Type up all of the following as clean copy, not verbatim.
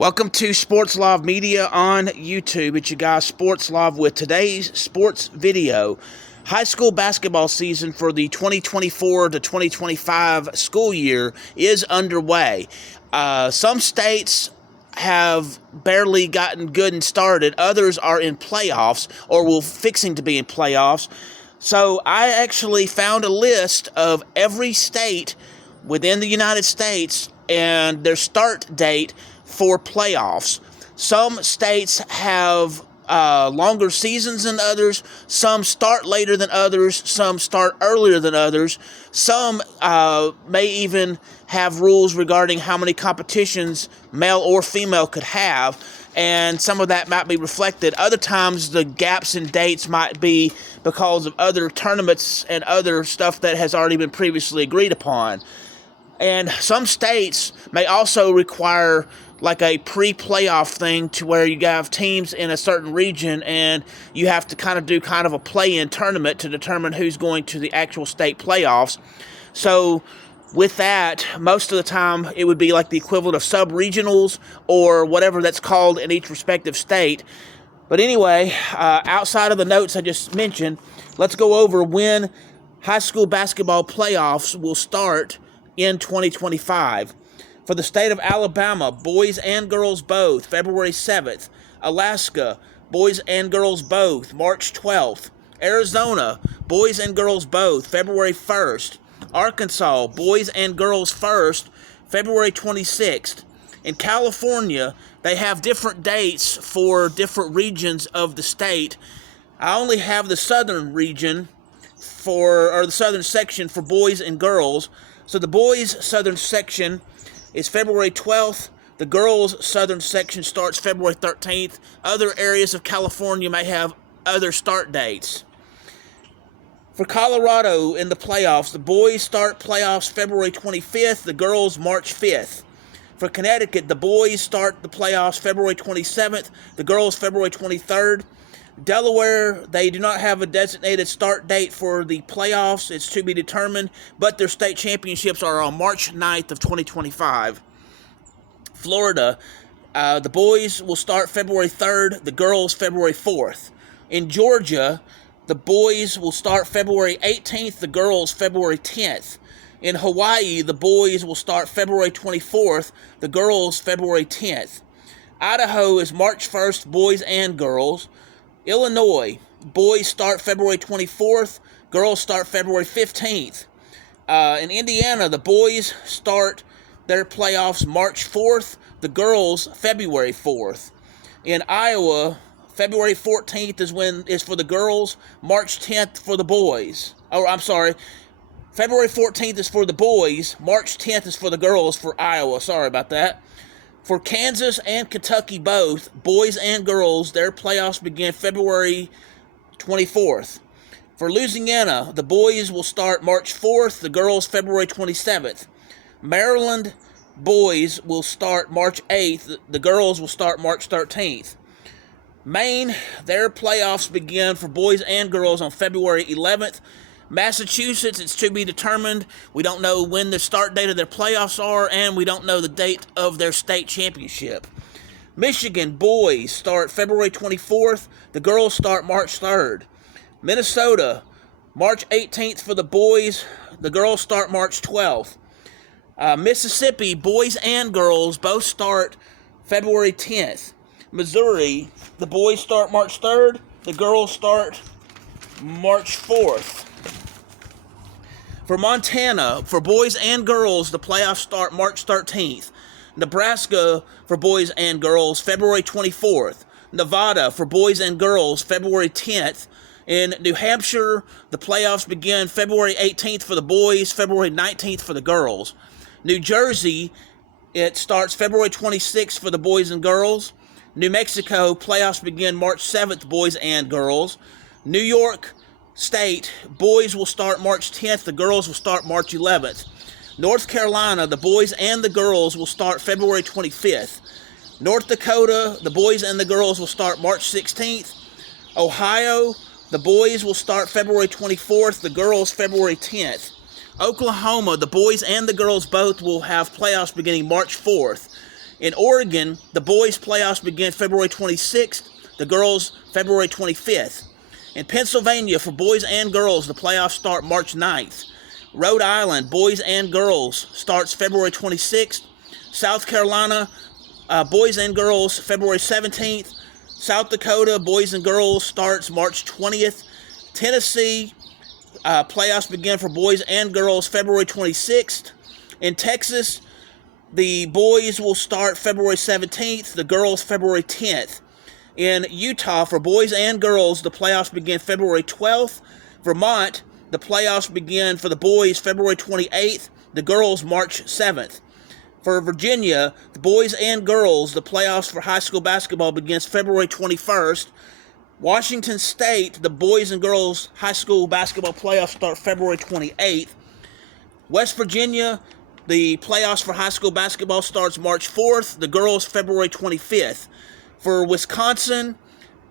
Welcome to Sports Live Media on YouTube. It's your guy Sports Live with today's sports video. High school basketball season for the 2024 to 2025 school year is underway. Some states have barely gotten good and started. Others are in playoffs or will fixing to be in playoffs. So I actually found a list of every state within the United States and their start date for playoffs. Some states have longer seasons than others. Some start later than others. Some start earlier than others. Some may even have rules regarding how many competitions male or female could have, and some of that might be reflected. Other times the gaps in dates might be because of other tournaments and other stuff that has already been previously agreed upon. And some states may also require like a pre-playoff thing to where you have teams in a certain region and you have to do a play-in tournament to determine who's going to the actual state playoffs. So with that, most of the time it would be like the equivalent of sub-regionals or whatever that's called in each respective state. But anyway, outside of the notes I just mentioned, let's go over when high school basketball playoffs will start in 2025. For the state of Alabama, boys and girls both, February 7th. Alaska, boys and girls both, March 12th. Arizona, boys and girls both, February 1st. Arkansas, boys and girls first, February 26th. In California, they have different dates for different regions of the state. I only have the southern region or the southern section for boys and girls. So the boys' southern section is February 12th. The girls' southern section starts February 13th. Other areas of California may have other start dates. For Colorado in the playoffs, the boys start playoffs February 25th, the girls March 5th. For Connecticut, the boys start the playoffs February 27th, the girls February 23rd. Delaware, they do not have a designated start date for the playoffs. It's to be determined, but their state championships are on March 9th of 2025. Florida, the boys will start February 3rd, the girls February 4th. In Georgia, the boys will start February 18th, the girls February 10th. In Hawaii, the boys will start February 24th, the girls February 10th. Idaho is March 1st, boys and girls. Illinois, boys start February 24th, girls start February 15th. In Indiana, the boys start their playoffs March 4th, the girls February 4th. In Iowa, February 14th is for the girls, March 10th for the boys. February 14th is for the boys, March 10th is for the girls for Iowa. Sorry about that. For Kansas and Kentucky both, boys and girls, their playoffs begin February 24th. For Louisiana, the boys will start March 4th, the girls February 27th. Maryland boys will start March 8th, the girls will start March 13th. Maine, their playoffs begin for boys and girls on February 11th. Massachusetts, it's to be determined. We don't know when the start date of their playoffs are, and we don't know the date of their state championship. Michigan, boys start February 24th. The girls start March 3rd. Minnesota, March 18th for the boys. The girls start March 12th. Mississippi, boys and girls both start February 10th. Missouri, the boys start March 3rd. The girls start March 4th. For Montana, for boys and girls, the playoffs start March 13th. Nebraska, for boys and girls, February 24th. Nevada, for boys and girls, February 10th. In New Hampshire, the playoffs begin February 18th for the boys, February 19th for the girls. New Jersey, it starts February 26th for the boys and girls. New Mexico, playoffs begin March 7th, boys and girls. New York State, boys will start March 10th, the girls will start March 11th. North Carolina, the boys and the girls will start February 25th. North Dakota, the boys and the girls will start March 16th. Ohio, the boys will start February 24th, the girls February 10th. Oklahoma, the boys and the girls both will have playoffs beginning March 4th. In Oregon, the boys' playoffs begin February 26th, the girls February 25th. In Pennsylvania, for boys and girls, the playoffs start March 9th. Rhode Island, boys and girls, starts February 26th. South Carolina, boys and girls, February 17th. South Dakota, boys and girls, starts March 20th. Tennessee, playoffs begin for boys and girls February 26th. In Texas, the boys will start February 17th, the girls February 10th. In Utah, for boys and girls, the playoffs begin February 12th. Vermont, the playoffs begin for the boys February 28th, the girls March 7th. For Virginia, the boys and girls, the playoffs for high school basketball begins February 21st. Washington State, the boys and girls high school basketball playoffs start February 28th. West Virginia, the playoffs for high school basketball starts March 4th, the girls February 25th. For Wisconsin,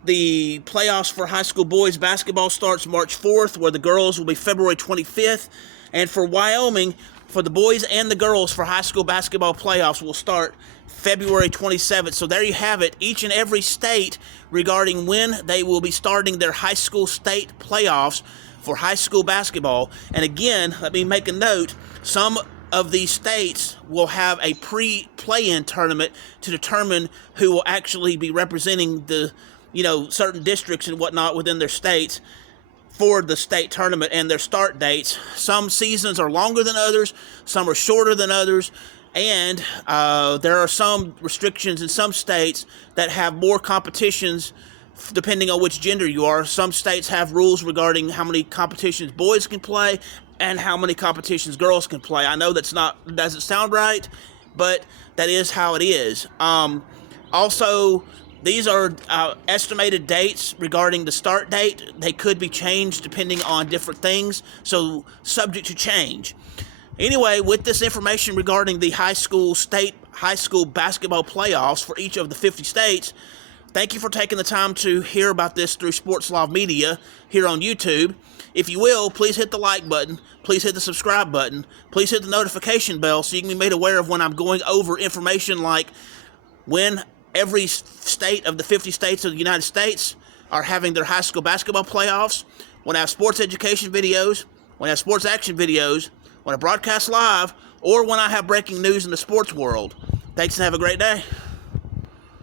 the playoffs for high school boys basketball starts March 4th, where the girls will be February 25th. And for Wyoming, for the boys and the girls for high school basketball playoffs will start February 27th. So there you have it, each and every state regarding when they will be starting their high school state playoffs for high school basketball. And again, let me make a note, some of these states will have a pre-play-in tournament to determine who will actually be representing the, certain districts and whatnot within their states for the state tournament and their start dates. Some seasons are longer than others, some are shorter than others, and there are some restrictions in some states that have more competitions depending on which gender you are. Some states have rules regarding how many competitions boys can play and how many competitions girls can play. I know doesn't sound right, but that is how it is. Also, these are estimated dates regarding the start date. They could be changed depending on different things, so subject to change. Anyway, with this information regarding the high school basketball playoffs for each of the 50 states, thank you for taking the time to hear about this through Sports Live Media here on YouTube. If you will, please hit the like button, please hit the subscribe button, please hit the notification bell so you can be made aware of when I'm going over information like when every state of the 50 states of the United States are having their high school basketball playoffs, when I have sports education videos, when I have sports action videos, when I broadcast live, or when I have breaking news in the sports world. Thanks and have a great day.